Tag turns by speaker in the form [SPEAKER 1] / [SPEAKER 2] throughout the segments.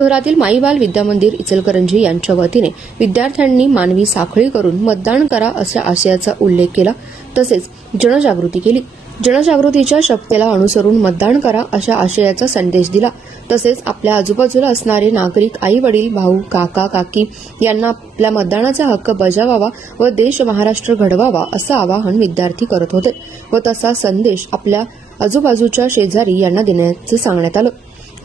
[SPEAKER 1] शहरातील माईबाल विद्यामंदिर इचलकरंजी यांच्या वतीने विद्यार्थ्यांनी मानवी साखळी करून मतदान करा अशा आशयाचा उल्लेख केला. तसेच जनजागृती केली. जनजागृतीच्या शपथेला अनुसरून मतदान करा अशा आशयाचा संदेश दिला. तसेच आपल्या आजूबाजूला असणारे नागरिक आई वडील भाऊ काका काकी यांना आपल्या मतदानाचा हक्क बजावावा व देश महाराष्ट्र घडवावा असं आवाहन विद्यार्थी करत होते व तसा संदेश आपल्या आजूबाजूच्या शेजारी यांना देण्याचं सांगण्यात आलं.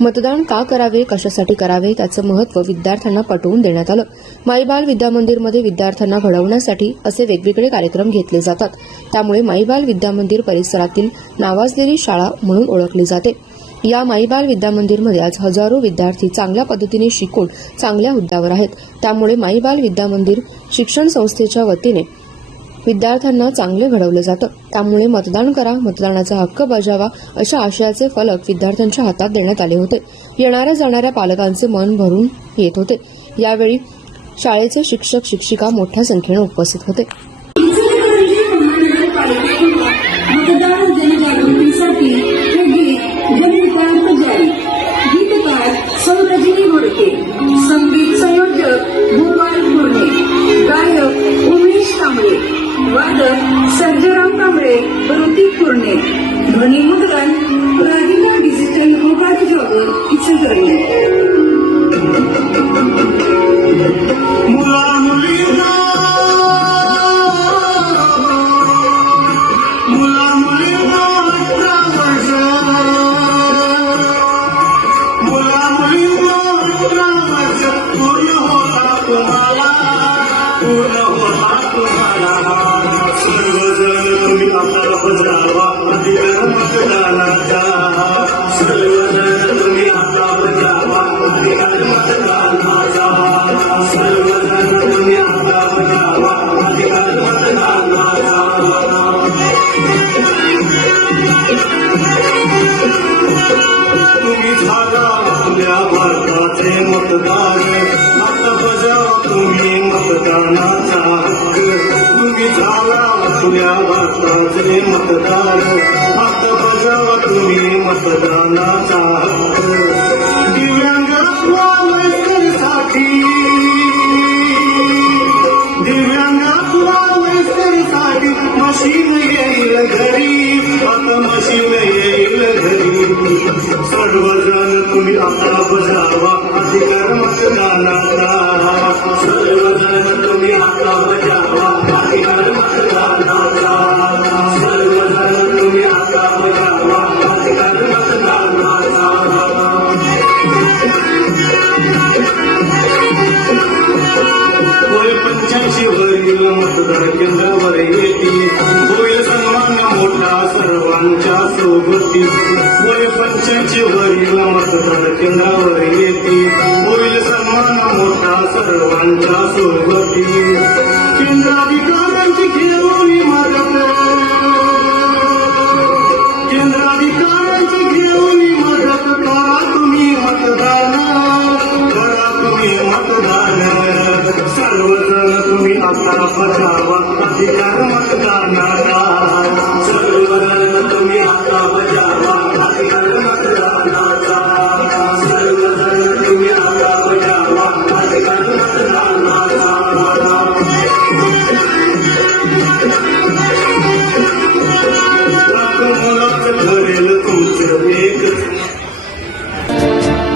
[SPEAKER 1] मतदान का करावे कशासाठी करावे त्याचं महत्त्व विद्यार्थ्यांना पटवून देण्यात आलं. माईबाल विद्यामंदिरमध्ये विद्यार्थ्यांना घडवण्यासाठी असे वेगवेगळे कार्यक्रम घेतले जातात. त्यामुळे माईबाल विद्यामंदिर परिसरातील नावाजलेली शाळा म्हणून ओळखली जाते. या माईबाल विद्यामंदिरमध्ये आज हजारो विद्यार्थी चांगल्या पद्धतीने शिकून चांगल्या हुद्द्यावर आहेत. त्यामुळे माईबाल विद्यामंदिर शिक्षण संस्थेच्या वतीने विद्यार्थ्यांना चांगले घडवलं जातं. त्यामुळे मतदान करा मतदानाचा हक्क बजावा अशा आशयाचे फलक विद्यार्थ्यांच्या हातात देण्यात आले होते. येणाऱ्या जाणाऱ्या पालकांचे मन भरून येत होते. यावेळी शाळेचे शिक्षक शिक्षिका मोठ्या संख्येने उपस्थित होते.
[SPEAKER 2] सर्जराव कांबळे ऋतिक पुर्णे ध्वनी मुद्रण Radhika digital mobile jogger Ichalkaranji
[SPEAKER 3] मुला भारताचे मतदार आता बजावा तुम्ही मतदानाचा हक्क. तुम्ही झाला आपल्या भारताचे मतदार. आता बजावा तुम्ही मतदानाचा हक्क. होती. मुली पंचांची वरील मतदार केंद्रावर येते. होईल सन्मान मोठा सर्वांच्या सोबती. केंद्राधिकाऱ्यांची घेऊन मदत केंद्राधिकाऱ्यांची घेऊन मदत करा तुम्ही मतदान. करा तुम्ही मतदान. सर्वजण तुम्ही आता बसावा अधिकार